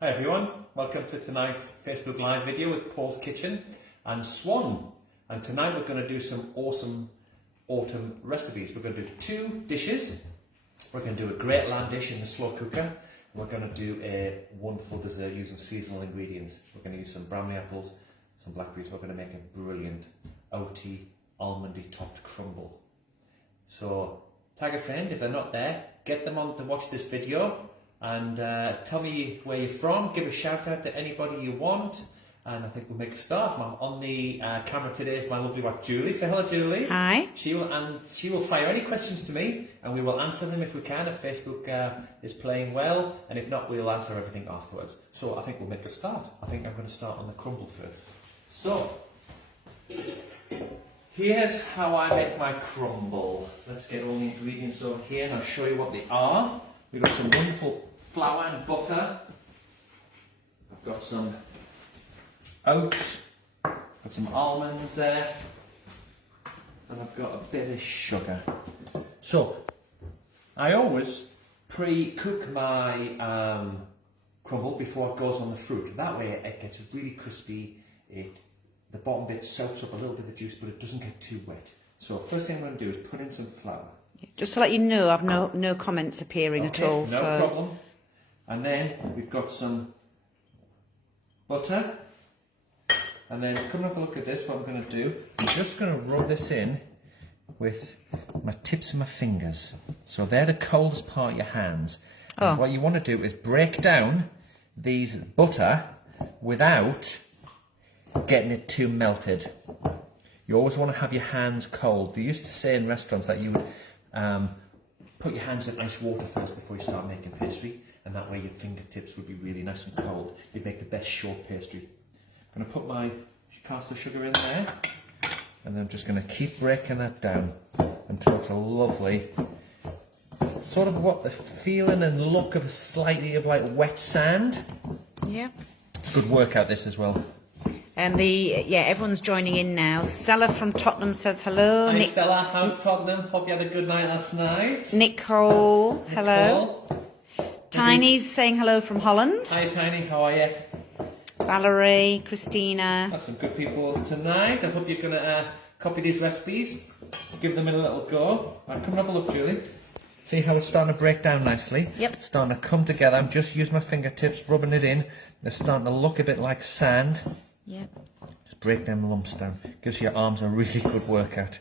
Hi everyone, welcome to tonight's Facebook Live video with Pauls.Kitchen and Swan. And tonight we're going to do some awesome autumn recipes. We're going to do two dishes. We're going to do a great lamb dish in the slow cooker. We're going to do a wonderful dessert using seasonal ingredients. We're going to use some brownie apples, some blackberries. We're going to make a brilliant oaty, almondy topped crumble. So tag a friend if they're not there, get them on to watch this video. And tell me where you're from, give a shout out to anybody you want, and I think we'll make a start. On the camera today is my lovely wife Julie. Say hello, Julie. Hi. She will fire any questions to me, and we will answer them if we can, if Facebook is playing well, and if not, we'll answer everything afterwards. So I think we'll make a start. I think I'm going to start on the crumble first. So here's how I make my crumble. Let's get all the ingredients over here, and I'll show you what they are. We've got some wonderful flour and butter. I've got some oats, got some almonds there, and I've got a bit of sugar. So I always pre-cook my crumble before it goes on the fruit. That way it gets really crispy. The bottom bit soaks up a little bit of juice, but it doesn't get too wet. So first thing I'm going to do is put in some flour. Just to let you know, I've no comments appearing at all. No problem. And then we've got some butter. And then come and have a look at this. What I'm going to do, I'm just going to rub this in with my tips of my fingers. So they're the coldest part of your hands. Oh. And what you want to do is break down these butter without getting it too melted. You always want to have your hands cold. They used to say in restaurants that you would put your hands in ice water first before you start making pastry, and that way your fingertips would be really nice and cold. You'd make the best short pastry. I'm going to put my caster sugar in there, and then I'm just going to keep breaking that down until it's a lovely, sort of what the feeling and look of slightly of like wet sand. Yeah. It's a good workout this as well. And everyone's joining in now. Stella from Tottenham says hello. Hi Stella, how's Tottenham? Hope you had a good night last night. Nicole, hello. Tiny's saying hello from Holland. Hi Tiny, how are you? Valerie, Christina. That's some good people tonight. I hope you're going to copy these recipes. Give them a little go. Right, come and have a look, Julie. See how it's starting to break down nicely? Yep. It's starting to come together. I'm just using my fingertips, rubbing it in. It's starting to look a bit like sand. Yeah. Just break them lumps down. Gives your arms a really good workout.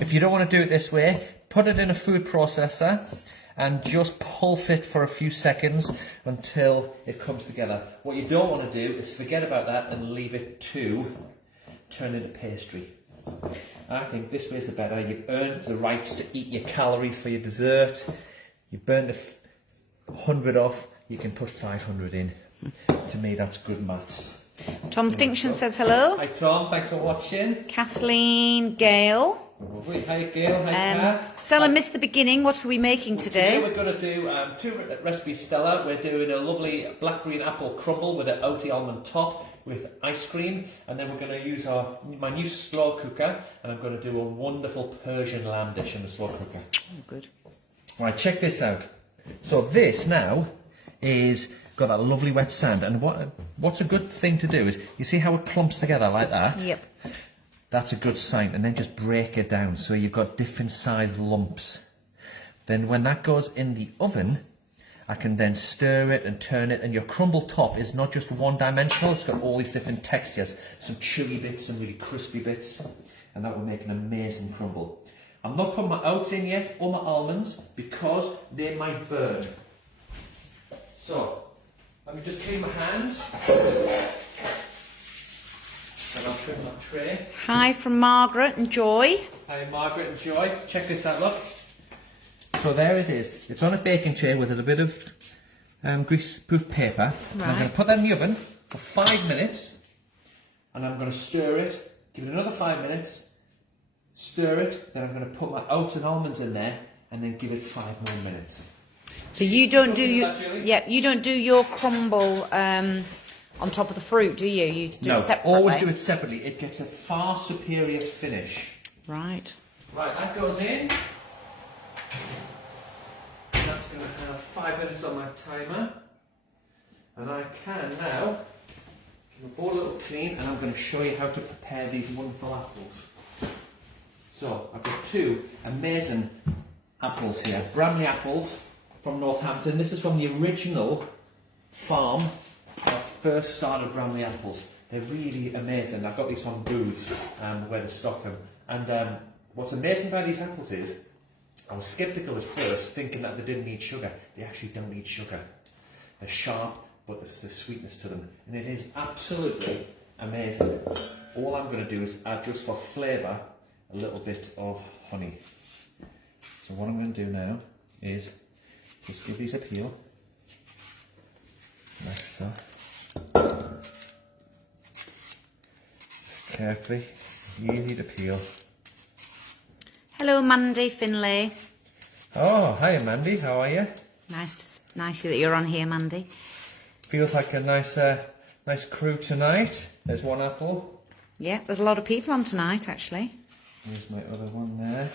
If you don't want to do it this way, put it in a food processor and just pulse it for a few seconds until it comes together. What you don't want to do is forget about that and leave it to turn into pastry. I think this way is the better. You've earned the rights to eat your calories for your dessert. You've burned 100 off, you can put 500 in. To me, that's good maths. Tom Stinction says hello. Hi Tom, thanks for watching. Kathleen, Gail. Hi Gail, hi Kath. Stella missed the beginning. What are we making today? Today we're going to do two recipes, Stella. We're doing a lovely blackberry and apple crumble with an oaty almond top with ice cream. And then we're going to use my new slow cooker. And I'm going to do a wonderful Persian lamb dish in the slow cooker. Oh, good. Right, check this out. So this now is got that lovely wet sand, and what's a good thing to do is, you see how it clumps together like that? Yep. That's a good sign, and then just break it down so you've got different sized lumps. Then when that goes in the oven, I can then stir it and turn it, and your crumble top is not just one dimensional, it's got all these different textures, some chewy bits, some really crispy bits, and that will make an amazing crumble. I'm not putting my oats in yet, or my almonds, because they might burn. So, let me just clean my hands, and I'll trim my tray. Hi from Margaret and Joy. Hi Margaret and Joy, check this out, look. So there it is. It's on a baking tray with a bit of greaseproof paper. Right. I'm going to put that in the oven for 5 minutes, and I'm going to stir it, give it another 5 minutes, stir it, then I'm going to put my oats and almonds in there, and then give it 5 more minutes. So you don't do you don't do your crumble on top of the fruit, do you? You do it separately. No, always do it separately. It gets a far superior finish. Right. Right, that goes in. That's going to have 5 minutes on my timer. And I can now give a bowl a little clean, and I'm going to show you how to prepare these wonderful apples. So I've got 2 amazing apples here, Bramley apples from Northampton. This is from the original farm that first started Bramley apples. They're really amazing. I've got these from Booths where they stock them. And what's amazing about these apples is, I was sceptical at first, thinking that they didn't need sugar. They actually don't need sugar. They're sharp, but there's a sweetness to them. And it is absolutely amazing. All I'm going to do is add, just for flavour, a little bit of honey. So what I'm going to do now is just give these a peel. Like so. Just carefully, easy to peel. Hello, Mandy Finlay. Oh, hi Mandy, how are you? Nice that you're on here, Mandy. Feels like a nice crew tonight. There's one apple. Yeah, there's a lot of people on tonight, actually. Here's my other one there.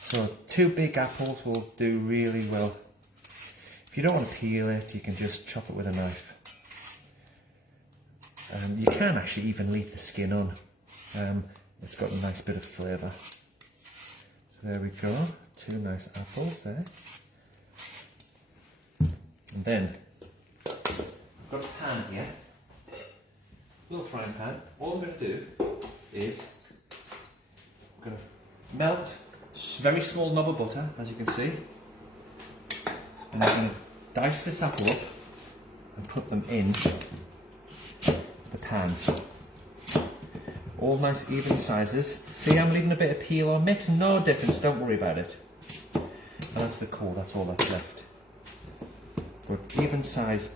So 2 big apples will do really well. If you don't want to peel it, you can just chop it with a knife. You can actually even leave the skin on. It's got a nice bit of flavour. So there we go, 2 nice apples there. And then, I've got a pan here, little frying pan. All I'm going to do is, I'm going to melt a very small knob of butter, as you can see. And I'm going to dice this apple up and put them in the pan. All nice even sizes. See, I'm leaving a bit of peel on. Makes no difference, don't worry about it. And that's the core, that's all that's left. But even size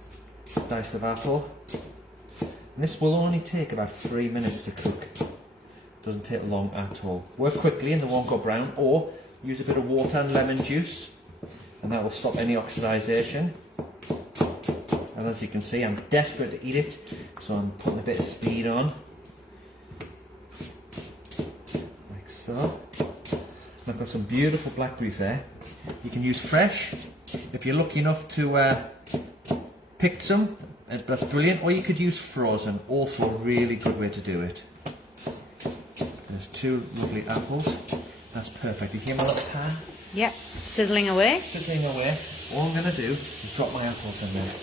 dice of apple. And this will only take about 3 minutes to cook. Doesn't take long at all. Work quickly and they won't go brown, or use a bit of water and lemon juice, and that will stop any oxidisation. And as you can see, I'm desperate to eat it, so I'm putting a bit of speed on. Like so. And I've got some beautiful blackberries there. You can use fresh, if you're lucky enough to pick some, that's brilliant, or you could use frozen, also a really good way to do it. There's 2 lovely apples, that's perfect. You hear my little pan? Yep, sizzling away. Sizzling away. All I'm going to do is drop my apples in there.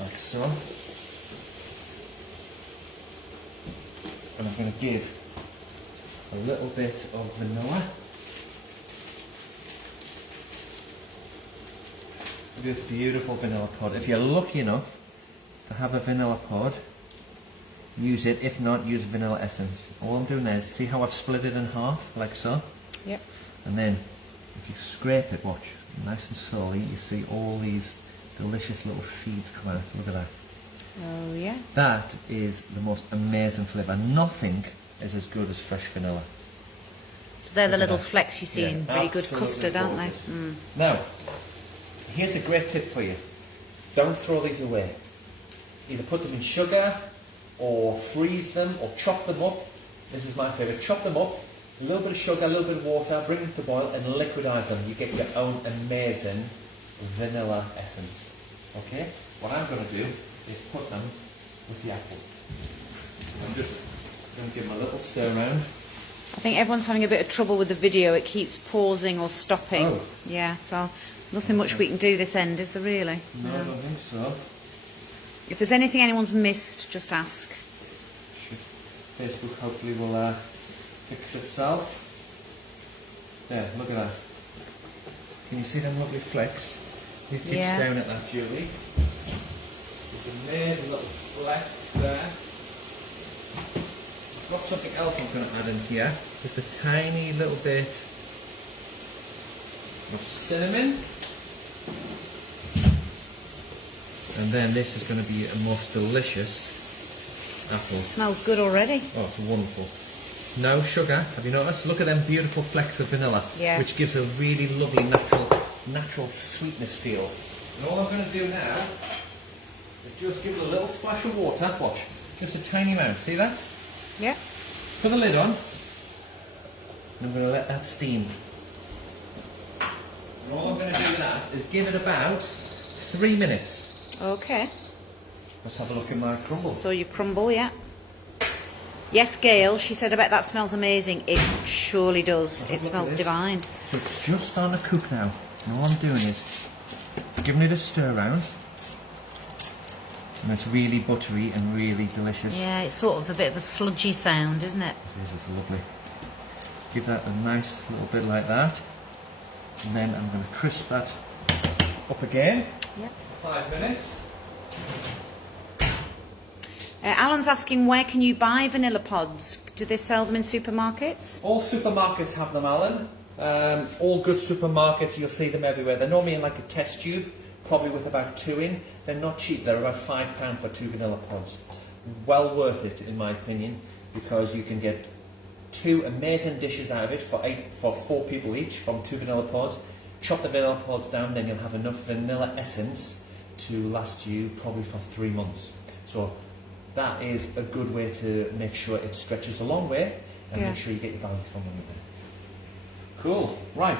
Like so. And I'm going to give a little bit of vanilla. Look at this beautiful vanilla pod. If you're lucky enough to have a vanilla pod, use it. If not, use vanilla essence. All I'm doing there is, see how I've split it in half, like so? Yep. And then, if you scrape it, watch, nice and slowly, you see all these delicious little seeds come out. Look at that. Oh yeah. That is the most amazing flavour. Nothing is as good as fresh vanilla. So they're the little flecks you see in really good absolutely custard, aren't they? gorgeous. Now, here's a great tip for you. Don't throw these away. Either put them in sugar, or freeze them, or chop them up. This is my favourite. Chop them up, a little bit of sugar, a little bit of water, bring them to boil, and liquidize them. You get your own amazing vanilla essence. Okay? What I'm going to do is put them with the apple. I'm just going to give them a little stir around. I think everyone's having a bit of trouble with the video. It keeps pausing or stopping. Oh. Yeah, so nothing much we can do this end, is there really? No, I don't think so. If there's anything anyone's missed, just ask. Facebook hopefully will fix itself. There, look at that. Can you see them lovely flecks? You keep staring at that, Julie. There's amazing little flecks there. I've got something else I'm going to add in here. Just a tiny little bit of cinnamon. And then this is going to be a most delicious apple. Smells good already. Oh, it's wonderful. No sugar, have you noticed? Look at them beautiful flecks of vanilla, which gives a really lovely natural sweetness feel. And all I'm going to do now is just give it a little splash of water. Watch, just a tiny amount. See that? Yeah. Put the lid on. And I'm going to let that steam. And all I'm going to do with that is give it about 3 minutes. Okay. Let's have a look at my crumble. So your crumble, yeah. Yes, Gail, she said, I bet that smells amazing. It surely does. It smells divine. So it's just starting to cook now. And all I'm doing is giving it a stir round. And it's really buttery and really delicious. Yeah, it's sort of a bit of a sludgy sound, isn't it? This is lovely. Give that a nice little bit like that. And then I'm going to crisp that up again. Yep. 5 minutes. Alan's asking, where can you buy vanilla pods? Do they sell them in supermarkets? All supermarkets have them, Alan. All good supermarkets, you'll see them everywhere. They're normally in like a test tube, probably with about 2 in. They're not cheap. They're about £5 for 2 vanilla pods. Well worth it, in my opinion, because you can get 2 amazing dishes out of it for 4 people each from 2 vanilla pods. Chop the vanilla pods down, then you'll have enough vanilla essence to last you probably for 3 months. So that is a good way to make sure it stretches a long way and make sure you get your value for money there. Cool, right.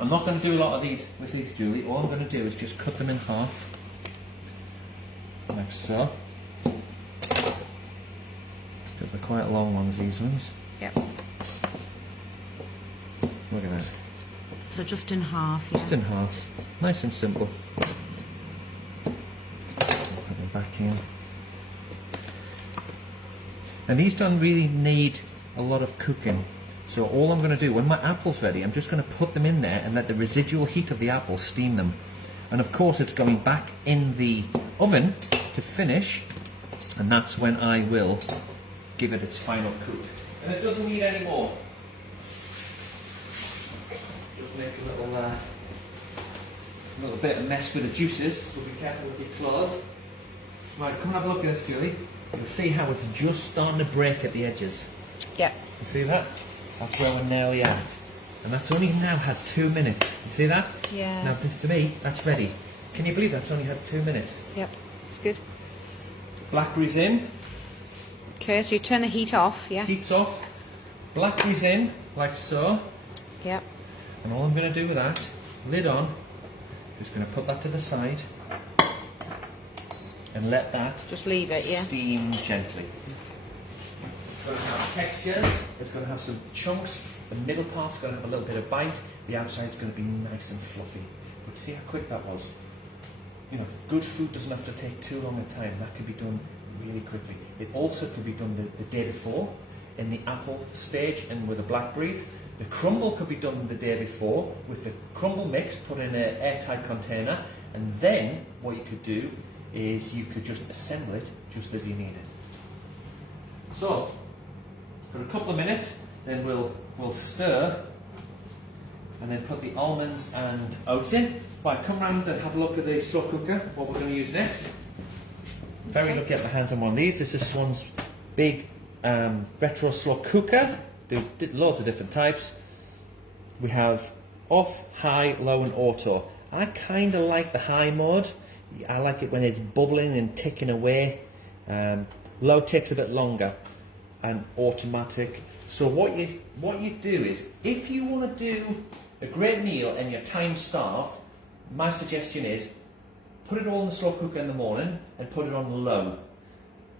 I'm not going to do a lot of these with these, Julie. All I'm going to do is just cut them in half, like so. Because they're quite long ones, these ones. Yep. Look at that. So just in half, yeah. Just in half. Nice and simple. Put them back in. And these don't really need a lot of cooking. So all I'm going to do, when my apple's ready, I'm just going to put them in there and let the residual heat of the apple steam them. And of course it's going back in the oven to finish, and that's when I will give it its final cook. And it doesn't need any more. Just make a little bit of mess with the juices, so be careful with your claws. Right, come and have a look at this, Julie. You'll see how it's just starting to break at the edges. Yep. You see that? That's where we're nearly at. And that's only now had 2 minutes. You see that? Yeah. Now, to me, that's ready. Can you believe that's only had 2 minutes? Yep, it's good. Blackberries in. Okay, so you turn the heat off, yeah? Heat's off. Blackberries in, like so. Yep. And all I'm going to do with that, lid on, just going to put that to the side and let that just leave it, yeah? steam gently. It's going to have textures, it's going to have some chunks, the middle part's going to have a little bit of bite, the outside's going to be nice and fluffy. But see how quick that was? You know, good food doesn't have to take too long a time, that can be done really quickly. It also can be done the day before, in the apple stage and with the blackberries. The crumble could be done the day before with the crumble mix, put in an airtight container, and then what you could do is you could just assemble it just as you need it. So, for a couple of minutes, then we'll stir and then put the almonds and oats in. Right, come round and have a look at the slow cooker, what we're going to use next. Very lucky to have my hands on one of these. This is Swan's big retro slow cooker. Do loads of different types. We have off, high, low and auto. I kind of like the high mode. I like it when it's bubbling and ticking away. Low takes a bit longer, and automatic. So what you do is, if you want to do a great meal and you're time starved, my suggestion is put it all in the slow cooker in the morning and put it on low.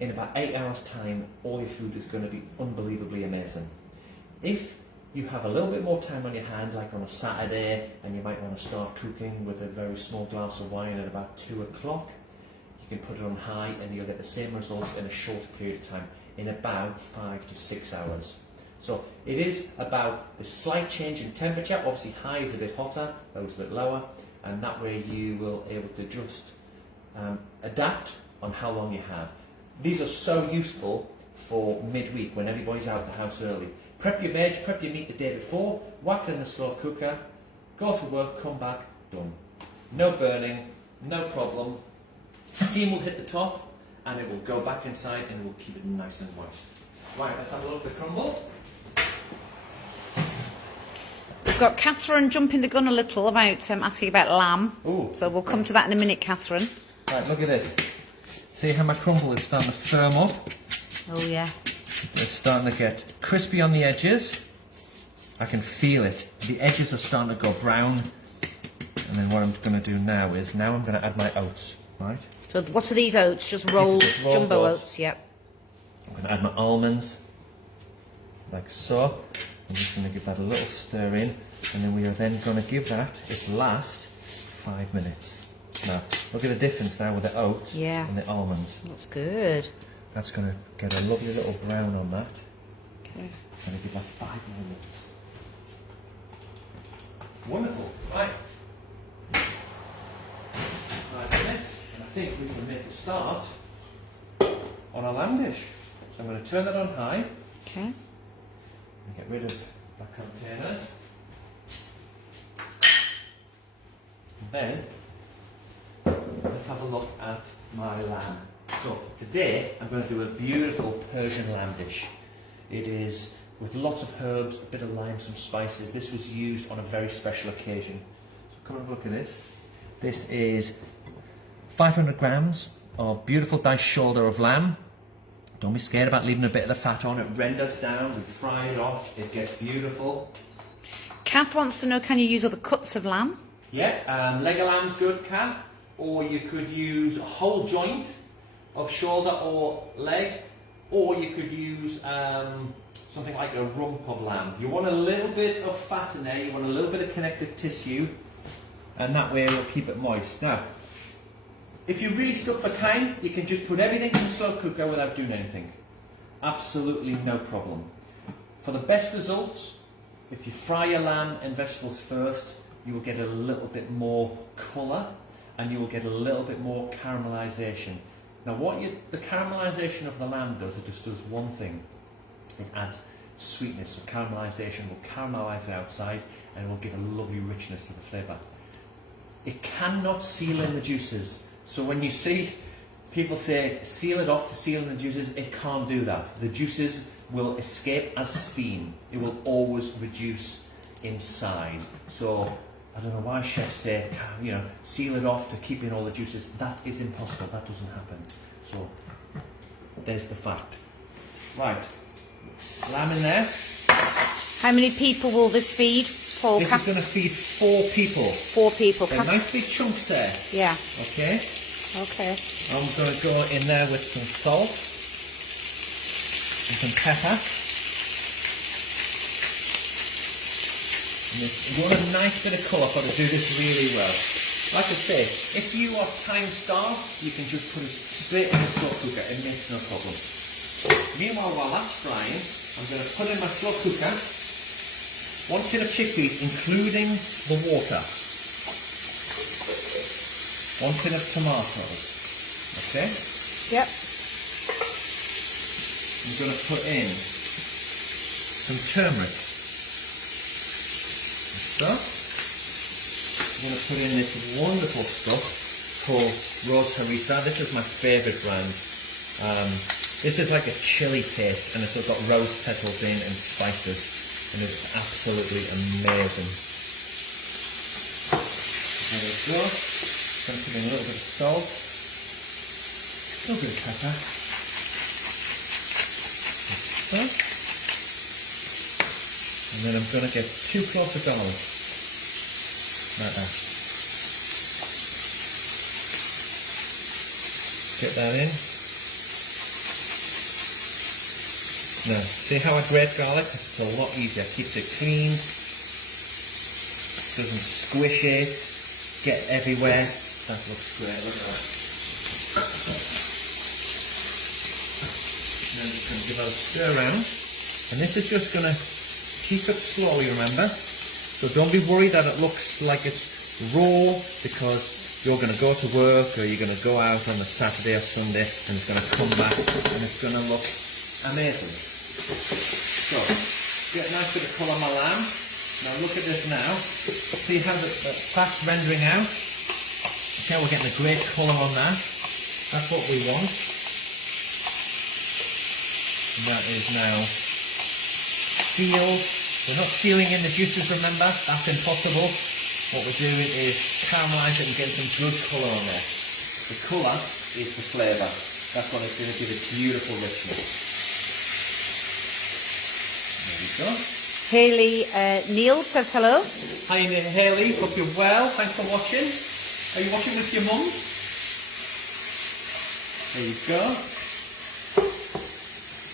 In about 8 hours time, all your food is going to be unbelievably amazing. If you have a little bit more time on your hand, like on a Saturday, and you might want to start cooking with a very small glass of wine at about 2 o'clock, you can put it on high and you'll get the same results in a short period of time, in about 5 to 6 hours. So it is about the slight change in temperature. Obviously high is a bit hotter, low is a bit lower, and that way you will able to just adapt on how long you have. These are so useful for midweek when everybody's out of the house early. Prep your veg, prep your meat the day before, whack it in the slow cooker, go to work, come back, done. No burning, no problem. Steam will hit the top and it will go back inside and it will keep it nice and moist. Right, let's have a look at the crumble. We've got Catherine jumping the gun a little about asking about lamb. Ooh. So we'll come to that in a minute, Catherine. Right, look at this. See how my crumble is starting to firm up? Oh yeah. It's starting to get crispy on the edges. I can feel it. The edges are starting to go brown. And then what I'm going to do now is, I'm going to add my oats. Right. So what are these oats? Just rolled jumbo oats. Yep. I'm going to add my almonds, like so. I'm just going to give that a little stir in, and then we are then going to give that its last 5 minutes. Now, look at the difference now with the oats and the almonds. That's good. That's going to get a lovely little brown on that. Okay. I'm going to give that 5 more minutes. Wonderful. Right. 5 minutes, and I think we can make a start on our lamb dish. So I'm going to turn that on high. Okay. And get rid of the containers. And then let's have a look at my lamb. So today I'm going to do a beautiful Persian lamb dish. It is with lots of herbs, a bit of lime, some spices. This was used on a very special occasion. So come and have a look at this. This is 500 grams of beautiful diced shoulder of lamb. Don't be scared about leaving a bit of the fat on. It renders down, we fry it off, it gets beautiful. Kath wants to know, can you use other cuts of lamb? Yeah, leg of lamb's good, Kath. Or you could use a whole joint of shoulder or leg. Or you could use something like a rump of lamb. You want a little bit of fat in there, you want a little bit of connective tissue, and that way it'll keep it moist. Now, if you're really stuck for time, you can just put everything in the slow cooker without doing anything. Absolutely no problem. For the best results, if you fry your lamb and vegetables first, you will get a little bit more colour and you will get a little bit more caramelisation. Now the caramelisation of the lamb does, it just does one thing. It adds sweetness, so caramelisation will caramelise the outside and it will give a lovely richness to the flavour. It cannot seal in the juices. So when you see people say seal it off to seal in the juices, it can't do that. The juices will escape as steam. It will always reduce in size. So I don't know why chefs say, you know, seal it off to keep in all the juices. That is impossible. That doesn't happen. So there's the fact. Right, lamb in there. How many people will this feed, Paul? This is going to feed 4 people. 4 people. They're nice big chunks there. Yeah. Okay. Okay. I'm going to go in there with some salt and some pepper. And you want a nice bit of colour for to do this really well. Like I say, if you are time starved, you can just put it straight in the slow cooker. It makes no problem. Meanwhile, while that's frying, I'm going to put in my slow cooker 1 tin of chickpeas, including the water. 1 tin of tomatoes. Okay? Yep. I'm going to put in some turmeric. So, I'm going to put in this wonderful stuff called Rose Harissa. This is my favourite brand. This is like a chili paste and it's got rose petals in and spices. And it's absolutely amazing. There we go. I'm going to put in a little bit of salt. A little bit of pepper. Like so. And then I'm going to get 2 cloves of garlic. Like that. Get that in. Now, see how I grate garlic? It's a lot easier. Keeps it clean. Doesn't squish it. Get everywhere. That looks great. Look at that. Then just going to give it a stir around. And this is just going to keep it slowly, remember? So don't be worried that it looks like it's raw because you're going to go to work or you're going to go out on a Saturday or Sunday and it's going to come back and it's going to look amazing. So, get a nice bit of colour on my lamb. Now look at this now. See how the fat's rendering out? See how we're getting a great colour on that? That's what we want. And that is now sealed. We're not sealing in the juices, remember? That's impossible. What we're doing is caramelize it and get some good colour on there. The colour is the flavour. That's what it's going to give it beautiful richness. There we go. Hayley Neil says hello. Hi Hayley, hope you're well. Thanks for watching. Are you watching with your mum? There you go.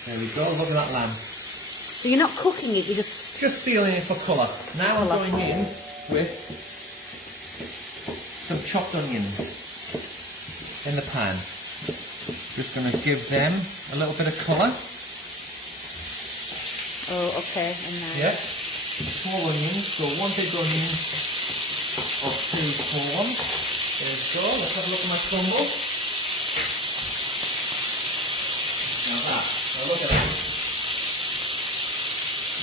There we go, look at that lamb. So you're not cooking it, you're just sealing it for colour. Now I'm going in with some chopped onions in the pan. Just going to give them a little bit of colour. Oh, okay. And yep. Small onions, so 1 big onion or 2 small ones. There we go. Let's have a look at my crumble. Now look at that.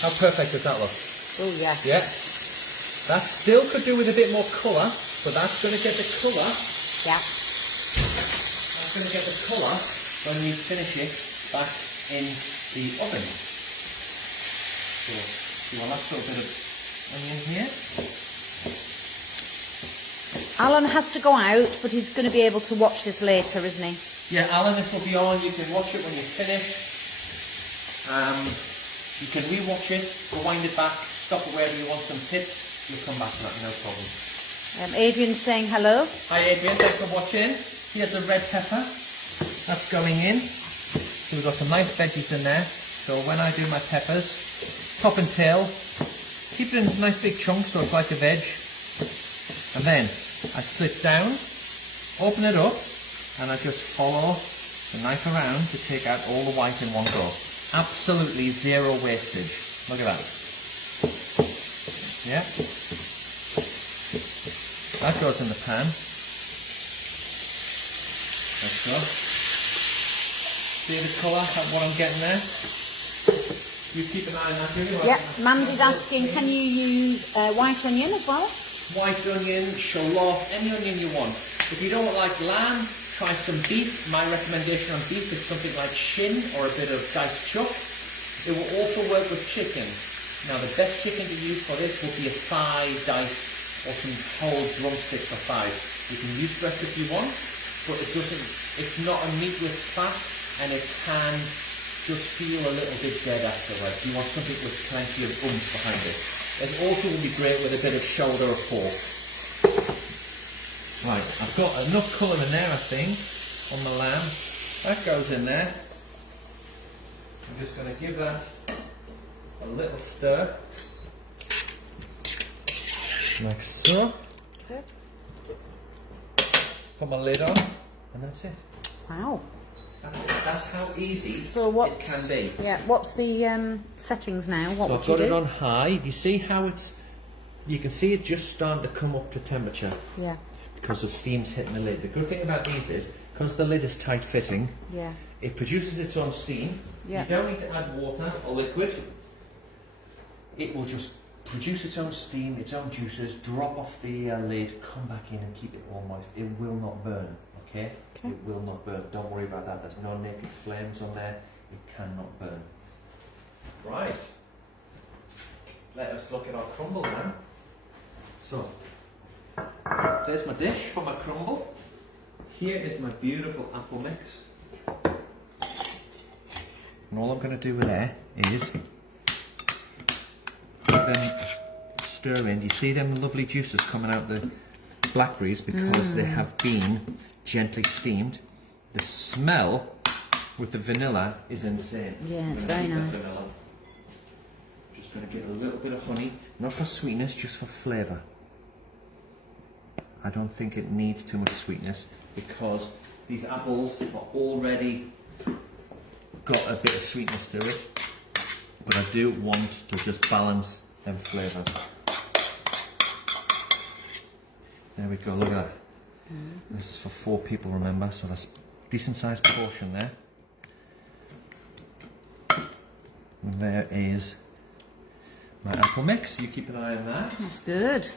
How perfect does that look? oh yeah. Yeah. That still could do with a bit more colour, but that's going to get the colour. Yeah. That's going to get the colour when we finish it back in the oven. So, you want that little bit of onion here. Alan has to go out, but he's going to be able to watch this later, isn't he? Yeah, Alan, this will be on. You can watch it when you finish. You can re-watch it, rewind it back, stop it wherever you want some tips. You'll come back to that, no problem. Adrian's saying hello. Hi Adrian, thanks for watching. Here's a red pepper. That's going in. So we've got some nice veggies in there. So when I do my peppers, top and tail, keep it in nice big chunks so it's like a veg. And then I slit down, open it up, and I just follow the knife around to take out all the white in one go. Absolutely zero wastage. Look at that. Yeah. That goes in the pan. Let's go. See the colour, what I'm getting there? You keep an eye on that, Julie. Yeah, Mandy's asking, can you use white onion as well? White onion, shallot, any onion you want. If you don't like lamb, try some beef. My recommendation on beef is something like shin or a bit of diced chuck. It will also work with chicken. Now the best chicken to use for this will be a thigh diced or some whole drumsticks or thighs. You can use breast if you want, but it's not a meat with fat and it can just feel a little bit dead afterwards. You want something with plenty of oomph behind it. It also will be great with a bit of shoulder of pork. Right, I've got enough colour in there, I think, on the lamb. That goes in there. I'm just going to give that a little stir, like so. Okay. Put my lid on, and that's it. Wow. That's how easy So it can be. Yeah, what's the settings now? What So would I've you got do? it on high. You see how you can see it just starting to come up to temperature. Yeah. Because the steam's hitting the lid. The good thing about these is, because the lid is tight fitting, Yeah. it produces its own steam. Yeah. You don't need to add water or liquid. It will just produce its own steam, its own juices, drop off the lid, come back in and keep it all moist. It will not burn, okay? It will not burn. Don't worry about that. There's no naked flames on there. It cannot burn. Right. Let us look at our crumble now. So, there's my dish for my crumble. Here is my beautiful apple mix. And all I'm going to do with there is give them stir in. You see them lovely juices coming out the blackberries because they have been gently steamed. The smell with the vanilla is insane. Yeah, it's very nice. Just going to get a little bit of honey, not for sweetness, just for flavour. I don't think it needs too much sweetness because these apples are already got a bit of sweetness to it, but I do want to just balance them flavours. There we go, look at that. This is for 4 people, remember, so that's a decent sized portion there. And there is my apple mix, you keep an eye on that. That's good.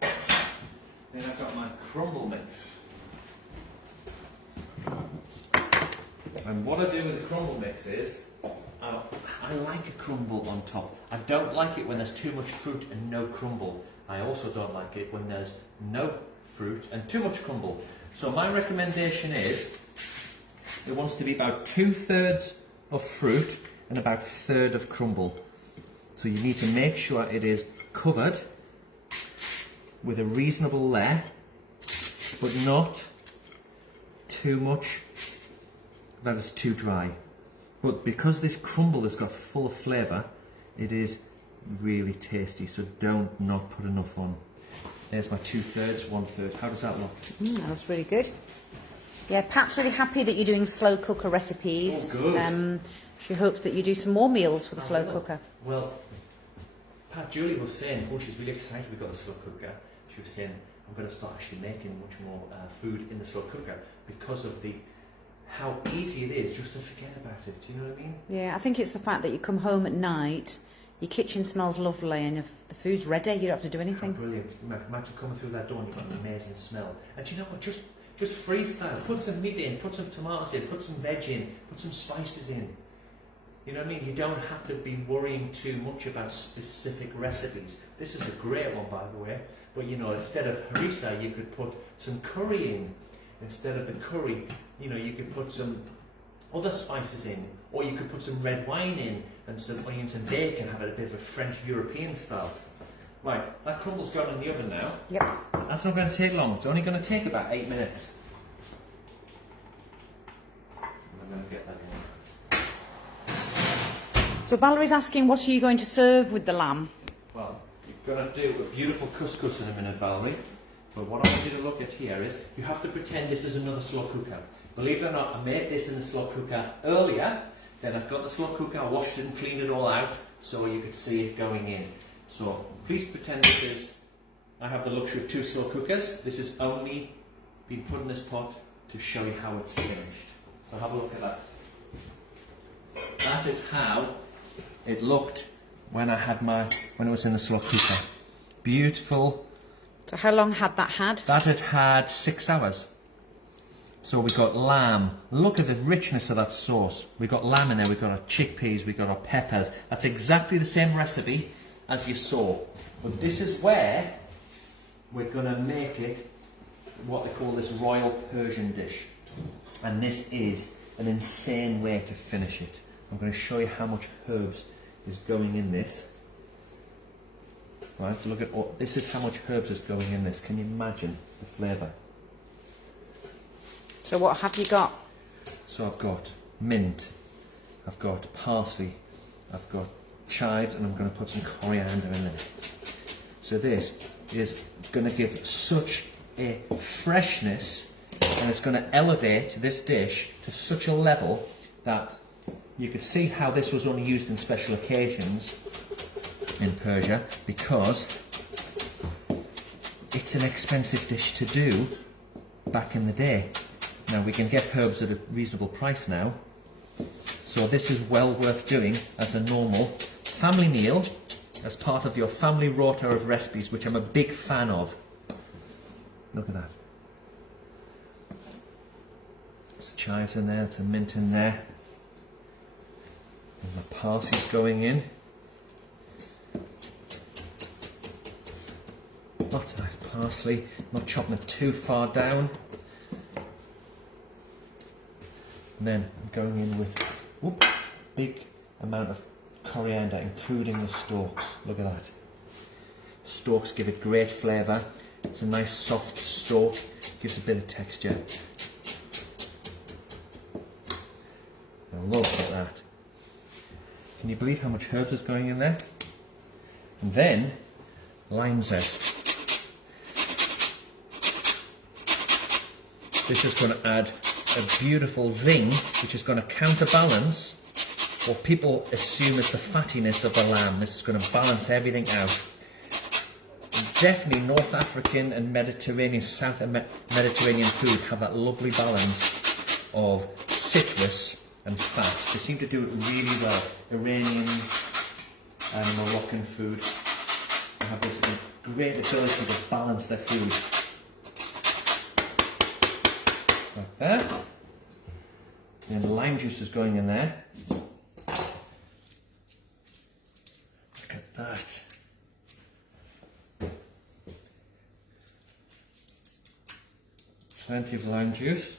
Then I've got my crumble mix. And what I do with the crumble mix is, I like a crumble on top. I don't like it when there's too much fruit and no crumble. I also don't like it when there's no fruit and too much crumble. So my recommendation is, it wants to be about 2/3 of fruit and about 1/3 of crumble. So you need to make sure it is covered with a reasonable layer, but not too much, that is too dry. But because this crumble has got full of flavour, it is really tasty, so don't not put enough on. There's my 2/3, 1/3. How does that look? That looks really good. Yeah, Pat's really happy that you're doing slow cooker recipes. Oh, good. She hopes that you do some more meals for the slow cooker. Well, Pat, Julie was saying, oh, she's really excited we got the slow cooker. She was saying, I'm going to start actually making much more food in the slow cooker because of how easy it is just to forget about it. Do you know what I mean? Yeah, I think it's the fact that you come home at night, your kitchen smells lovely, and if the food's ready, you don't have to do anything. Oh, brilliant. Imagine coming through that door and you've got an amazing smell. And do you know what? Just freestyle. Put some meat in, put some tomatoes in, put some veg in, put some spices in. You know what I mean? You don't have to be worrying too much about specific recipes. This is a great one, by the way. But you know, instead of harissa, you could put some curry in. Instead of the curry, you know, you could put some other spices in, or you could put some red wine in and some onions and bacon, have it a bit of a French European style. Right, that crumble's gone in the oven now. Yep. That's not going to take long. It's only going to take about 8 minutes. I'm going to get that in. So Valerie's asking, what are you going to serve with the lamb? Well, you're going to do a beautiful couscous in a minute, Valerie. But what I want you to look at here is, you have to pretend this is another slow cooker. Believe it or not, I made this in the slow cooker earlier. Then I've got the slow cooker, I washed it and cleaned it all out so you could see it going in. So please pretend this is, I have the luxury of 2 slow cookers. This has only been put in this pot to show you how it's finished. So have a look at that. That is how it looked when it was in the slow cooker. Beautiful. So how long had that had? That had 6 hours. So we got lamb. Look at the richness of that sauce. We got lamb in there, we got our chickpeas, we got our peppers. That's exactly the same recipe as you saw. But this is where we're going to make it what they call this royal Persian dish. And this is an insane way to finish it. I'm going to show you how much herbs is going in this. Right, look at all, this is how much herbs is going in this. Can you imagine the flavour? So what have you got? So I've got mint, I've got parsley, I've got chives, and I'm going to put some coriander in there. So this is going to give such a freshness, and it's going to elevate this dish to such a level that you could see how this was only used in special occasions in Persia, because it's an expensive dish to do back in the day. Now we can get herbs at a reasonable price now, so this is well worth doing as a normal family meal, as part of your family rota of recipes, which I'm a big fan of. Look at that. There's some chives in there, there's some mint in there. And the parsley's going in. Lots of nice parsley, not chopping it too far down. And then I'm going in with big amount of coriander, including the stalks. Look at that. Stalks give it great flavour. It's a nice soft stalk, gives a bit of texture. I love that. Can you believe how much herbs is going in there? And then lime zest. This is going to add a beautiful zing, which is going to counterbalance what people assume is the fattiness of the lamb. This is going to balance everything out. Definitely North African and Mediterranean, South Mediterranean food have that lovely balance of citrus and fat. They seem to do it really well. Iranians and Moroccan food have this great ability to balance their food. Like that. And then lime juice is going in there. Look at that. Plenty of lime juice.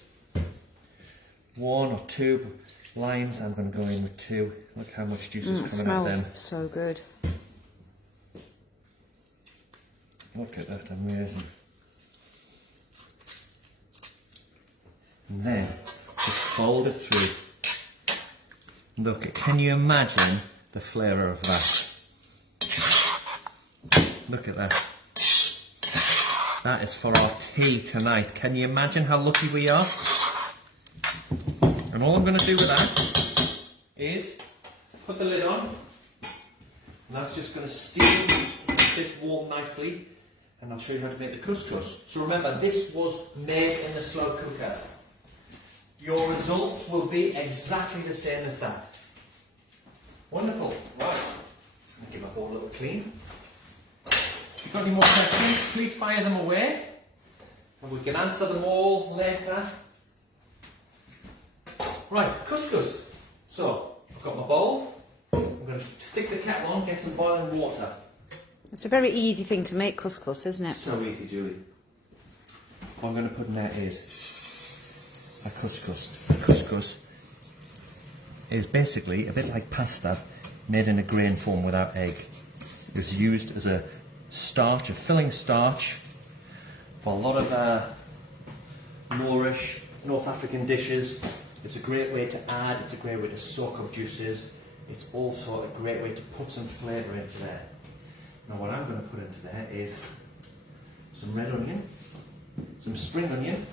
1 or 2 limes. I'm going to go in with 2. Look how much juice is coming out then. It smells so good. Look at that, amazing. and then just fold it through. Look, can you imagine the flavour of that? Look at that. That is for our tea tonight. Can you imagine how lucky we are? And all I'm going to do with that is put the lid on. And that's just going to steam and sit warm nicely. And I'll show you how to make the couscous. So remember, this was made in the slow cooker. Your results will be exactly the same as that. Wonderful. Right. I'll give my bowl a little clean. If you've got any more questions, please fire them away. And we can answer them all later. Right, couscous. So, I've got my bowl. I'm going to stick the kettle on, get some boiling water. It's a very easy thing to make, couscous, isn't it? So easy, Julie. What I'm going to put in there is a couscous. A couscous is basically a bit like pasta made in a grain form without egg. It's used as a starch, a filling starch for a lot of Moorish, North African dishes. It's a great way to add, it's a great way to soak up juices. It's also a great way to put some flavour into there. Now what I'm going to put into there is some red onion, some spring onion.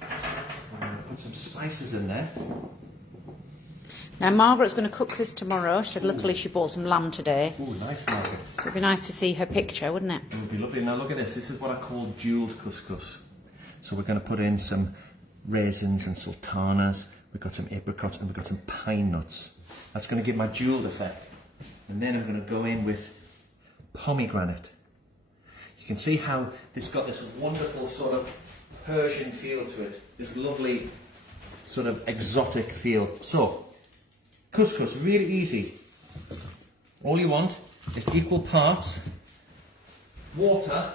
I'm going to put some spices in there. Now Margaret's going to cook this tomorrow. She said luckily she bought some lamb today. Oh, nice, Margaret. So it'd be nice to see her picture, wouldn't it? It would be lovely. Now look at this. This is what I call jeweled couscous. So we're going to put in some raisins and sultanas. We've got some apricots and we've got some pine nuts. That's going to give my jeweled effect. And then I'm going to go in with pomegranate. You can see how this got this wonderful sort of Persian feel to it. This lovely sort of exotic feel. So, couscous, really easy. All you want is equal parts water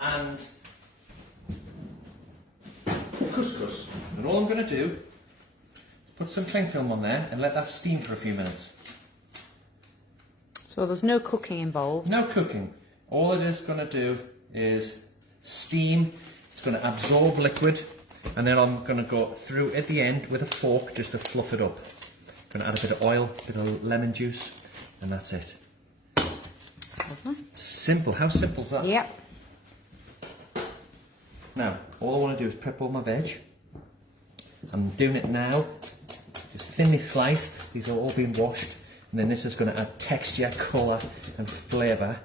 and couscous. And all I'm going to do is put some cling film on there and let that steam for a few minutes. So there's no cooking involved? No cooking. All it is going to do is steam. It's going to absorb liquid, and then I'm going to go through at the end with a fork just to fluff it up. I'm going to add a bit of oil, a bit of lemon juice, and that's it. Simple. How simple is that? Yep. Now, all I want to do is prep all my veg. I'm doing it now, just thinly sliced. These have all been washed. And then this is going to add texture, colour and flavour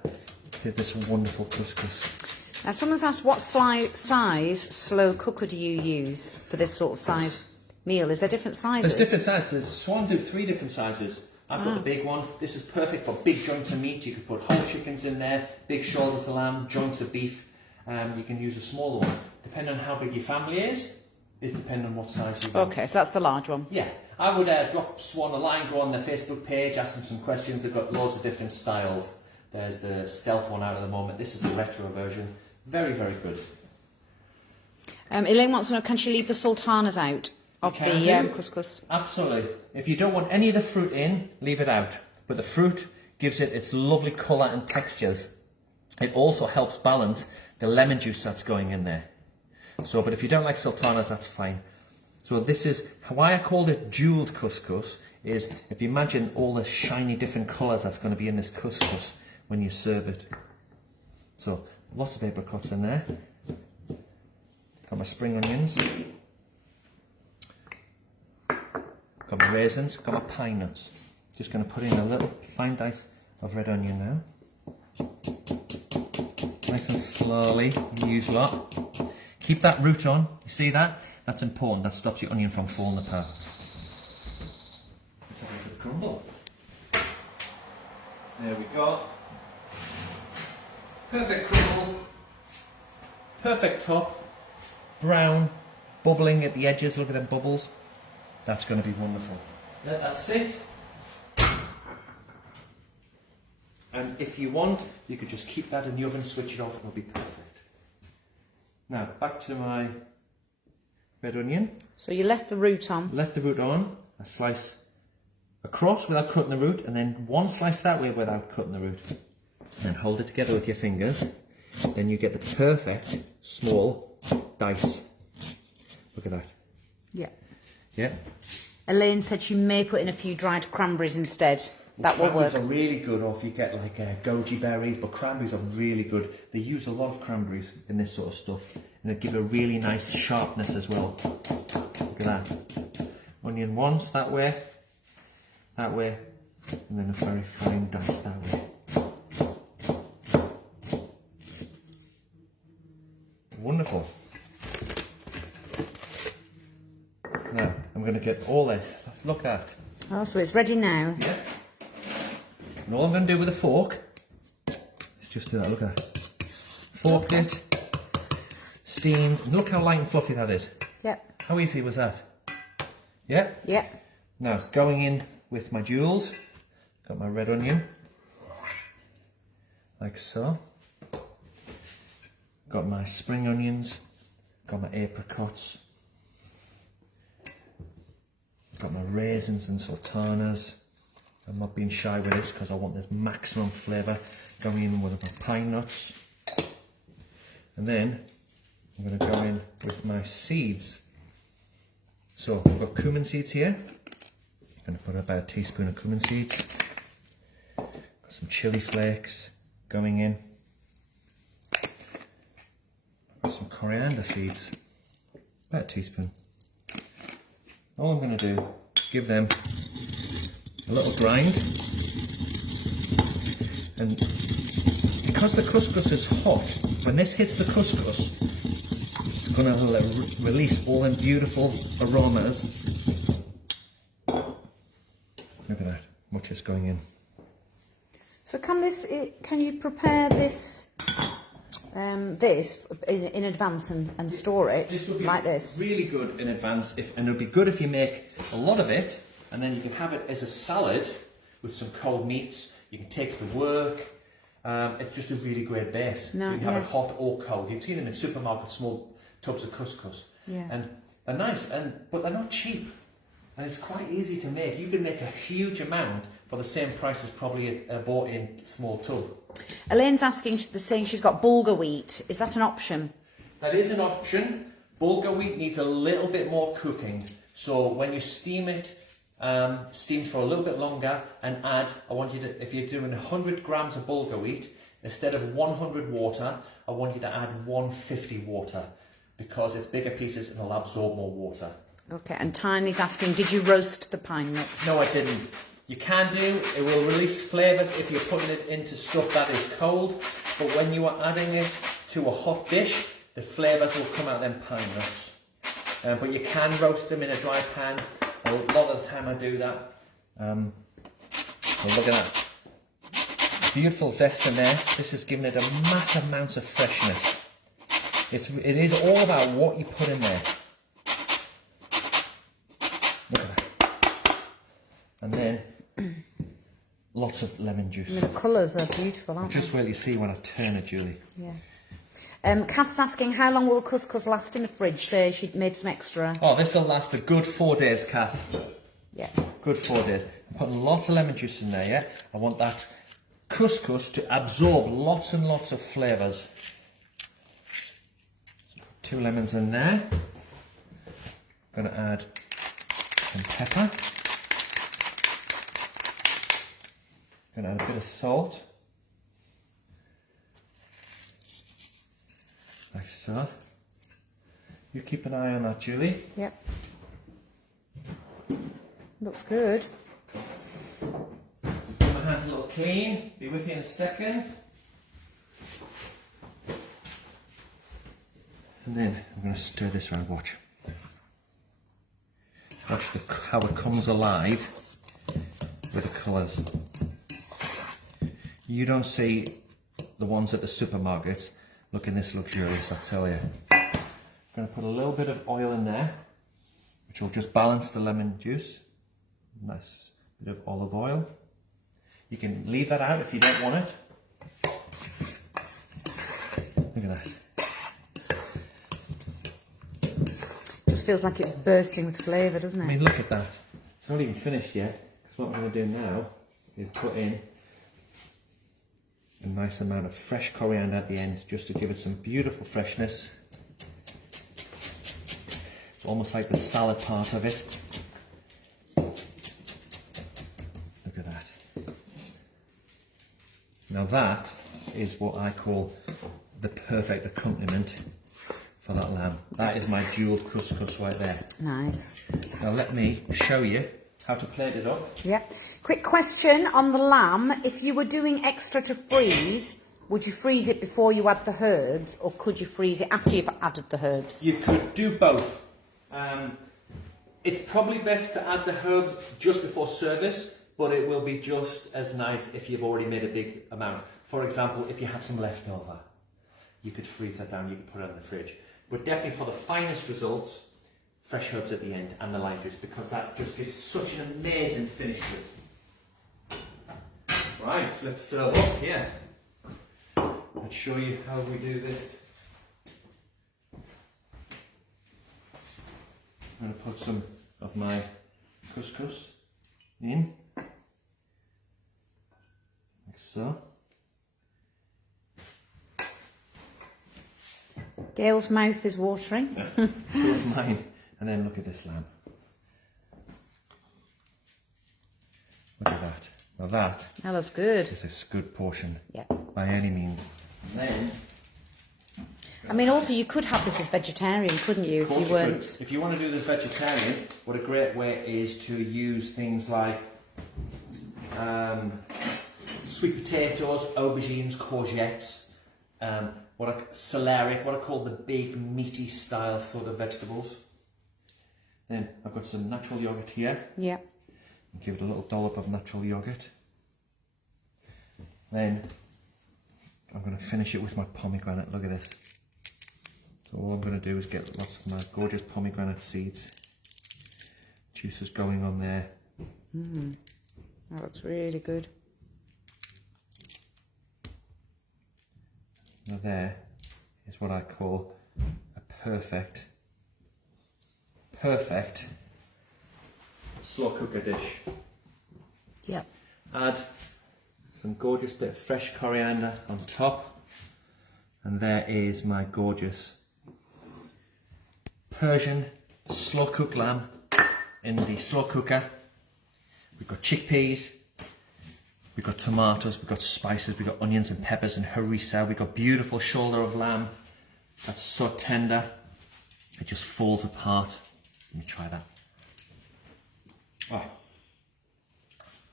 to this wonderful couscous. Now someone's asked what size slow cooker do you use for this sort of size meal? Is there different sizes? There's different sizes. Swan do 3 different sizes. I've got the big one. This is perfect for big joints of meat. You could put whole chickens in there, big shoulders of lamb, joints of beef. You can use a smaller one. Depending on how big your family is, it depends on what size you want. Okay, so that's the large one. Yeah. I would drop Swan a line, go on their Facebook page, ask them some questions. They've got loads of different styles. There's the stealth one out at the moment. This is the retro version. Very, very good. Elaine wants to know, can she leave the sultanas out of the couscous? Absolutely. If you don't want any of the fruit in, leave it out. But the fruit gives it its lovely colour and textures. It also helps balance the lemon juice that's going in there. So, but if you don't like sultanas, that's fine. So this is why I called it jeweled couscous, is if you imagine all the shiny different colours that's going to be in this couscous when you serve it. So lots of apricots in there. Got my spring onions. Got my raisins, got my pine nuts. Just going to put in a little fine dice of red onion now. Nice and slowly, use a lot. Keep that root on, you see that? That's important, that stops your onion from falling apart. Let's have a look at the crumble. There we go. Perfect crumble. Perfect top. Brown, bubbling at the edges, look at them bubbles. That's going to be wonderful. Let that sit. And if you want, you could just keep that in the oven, switch it off, and it'll be perfect. Now, back to my red onion. So you left the root on? Left the root on. I slice across without cutting the root, and then one slice that way without cutting the root. And hold it together with your fingers. Then you get the perfect small dice. Look at that. Yeah. Yeah. Elaine said she may put in a few dried cranberries instead. That will work. Cranberries are really good, or if you get like goji berries, but cranberries are really good. They use a lot of cranberries in this sort of stuff, and they give a really nice sharpness as well. Look at that. Onion once that way, and then a very fine dice that way. Wonderful. Now I'm going to get all this. Look at that. Oh, so it's ready now. Yeah. And all I'm going to do with a fork is just do that. Look at that. Forked it, steamed. And look how light and fluffy that is. Yep. How easy was that? Yeah? Yeah. Now going in with my jewels. Got my red onion. Like so. Got my spring onions. Got my apricots. Got my raisins and sultanas. I'm not being shy with this because I want this maximum flavour. Going in with my pine nuts. And then I'm going to go in with my seeds. So I've got cumin seeds here. I'm going to put about a teaspoon of cumin seeds. Got some chili flakes going in. I've got some coriander seeds. About a teaspoon. All I'm going to do is give them a little grind, and because the couscous is hot, when this hits the couscous, it's going to release all them beautiful aromas. Look at that, much is going in. So can you prepare this in advance and store it This would be like this? really good in advance, and it would be good if you make a lot of it, and then you can have it as a salad with some cold meats. You can take it to work. It's just a really great base. No, so you can have it hot or cold. You've seen them in supermarkets, small tubs of couscous. Yeah. And they're nice, but they're not cheap. And it's quite easy to make. You can make a huge amount for the same price as probably bought in small tub. Elaine's saying she's got bulgur wheat. Is that an option? That is an option. Bulgur wheat needs a little bit more cooking. So when you steam it, steam for a little bit longer, and add, I want you to, if you're doing 100 grams of bulgur wheat, instead of 100 water, I want you to add 150 water, because it's bigger pieces and it'll absorb more water. Okay, and Tiny's asking, did you roast the pine nuts? No, I didn't. You can do, it will release flavours if you're putting it into stuff that is cold, but when you are adding it to a hot dish, the flavours will come out of them pine nuts. But you can roast them in a dry pan. A lot of the time I do that. So look at that. Beautiful zest in there. This has given it a massive amount of freshness. It is all about what you put in there. Look at that. And then lots of lemon juice. I mean, the colours are beautiful, aren't Just wait till you see when I turn it, Julie. they? Yeah. Kath's asking, how long will the couscous last in the fridge? Say she made some extra. Oh, this will last a good 4 days, Kath. Yeah. Good 4 days. I'm putting lots of lemon juice in there, yeah? I want that couscous to absorb lots and lots of flavours. So put 2 lemons in there. I'm going to add some pepper. I'm going to add a bit of salt. Like so. You keep an eye on that, Julie. Yep. Looks good. Just get my hands a little clean. Be with you in a second. And then I'm going to stir this around. Watch. Watch how it comes alive with the colours. You don't see the ones at the supermarkets looking this luxurious, I tell you. I'm going to put a little bit of oil in there, which will just balance the lemon juice. Nice bit of olive oil. You can leave that out if you don't want it. Look at that. Just feels like it's bursting with flavour, doesn't it? I mean, look at that. It's not even finished yet. Because what I'm going to do now is put in a nice amount of fresh coriander at the end, just to give it some beautiful freshness. almost like the salad part of it. Look at that. Now that is what I call the perfect accompaniment for that lamb. That is my jeweled couscous right there. Nice. Now let me show you how to plate it up. Yeah. Quick question on the lamb. If you were doing extra to freeze, would you freeze it before you add the herbs, or could you freeze it after you've added the herbs? You could do both. It's probably best to add the herbs just before service, but it will be just as nice if you've already made a big amount. For example, if you have some leftover, you could freeze that down, you could put it in the fridge. But definitely for the finest results, fresh herbs at the end and the lime juice, because that just gives such an amazing finish to it. Right, let's serve up here. Let's show you how we do this. I'm going to put some of my couscous in, like so. Gail's mouth is watering. So is mine. And then look at this lamb. Look at that. Now that looks good. is a good portion, Yeah. by any means. And then, I mean, also you could have this as vegetarian, couldn't you, if you weren't? could. If you want to do this vegetarian, what a great way is to use things like sweet potatoes, aubergines, courgettes, celeriac, what I call the big meaty style sort of vegetables. Then I've got some natural yogurt here. Yeah. Give it a little dollop of natural yogurt. Then I'm going to finish it with my pomegranate. Look at this. So all I'm going to do is get lots of my gorgeous pomegranate seeds. Juices going on there. That looks really good. Now there is what I call a perfect slow cooker dish. Yep. Add some gorgeous bit of fresh coriander on top, and there is my gorgeous Persian slow cooked lamb in the slow cooker. We've got chickpeas, we've got tomatoes, we've got spices, we've got onions and peppers and harissa, we've got beautiful shoulder of lamb that's so tender it just falls apart. Let me try that. Oh,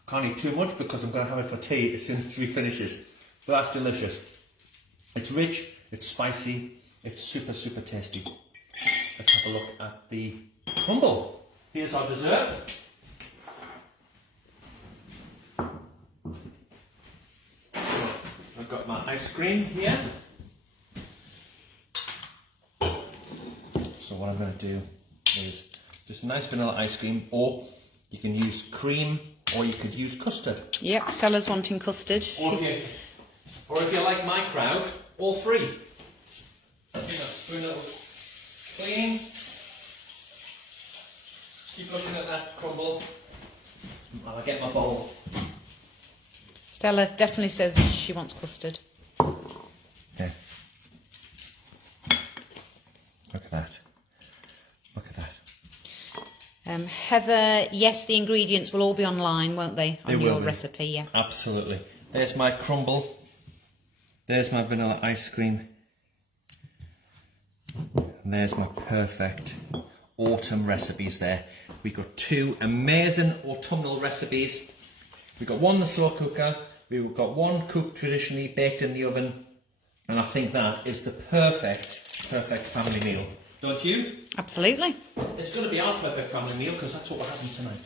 can't eat too much because I'm going to have it for tea as soon as we finish this. But that's delicious. It's rich, it's spicy, it's super, super tasty. Let's have a look at the crumble. Here's our dessert. I've got my ice cream here. So what I'm going to do is just a nice vanilla ice cream, or you can use cream, or you could use custard. Yep, Stella's wanting custard. Or if you're like my crowd, all three. Do a little clean. Keep looking at that crumble. I'll get my bowl. Stella definitely says she wants custard. Yeah. Look at that. Look at that. Heather, yes, the ingredients will all be online, won't they? On your recipe, yeah. Absolutely. There's my crumble. There's my vanilla ice cream. And there's my perfect autumn recipes there. We've got two amazing autumnal recipes. We've got one in the slow cooker. We've got one cooked traditionally, baked in the oven. And I think that is the perfect family meal. Don't you? Absolutely. It's going to be our perfect family meal because that's what we're having tonight.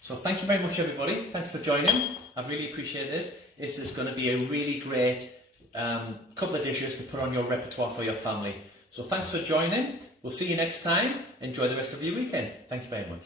So thank you very much, everybody. Thanks for joining. I've really appreciated it. This is going to be a really great couple of dishes to put on your repertoire for your family. So thanks for joining. We'll see you next time. Enjoy the rest of your weekend. Thank you very much.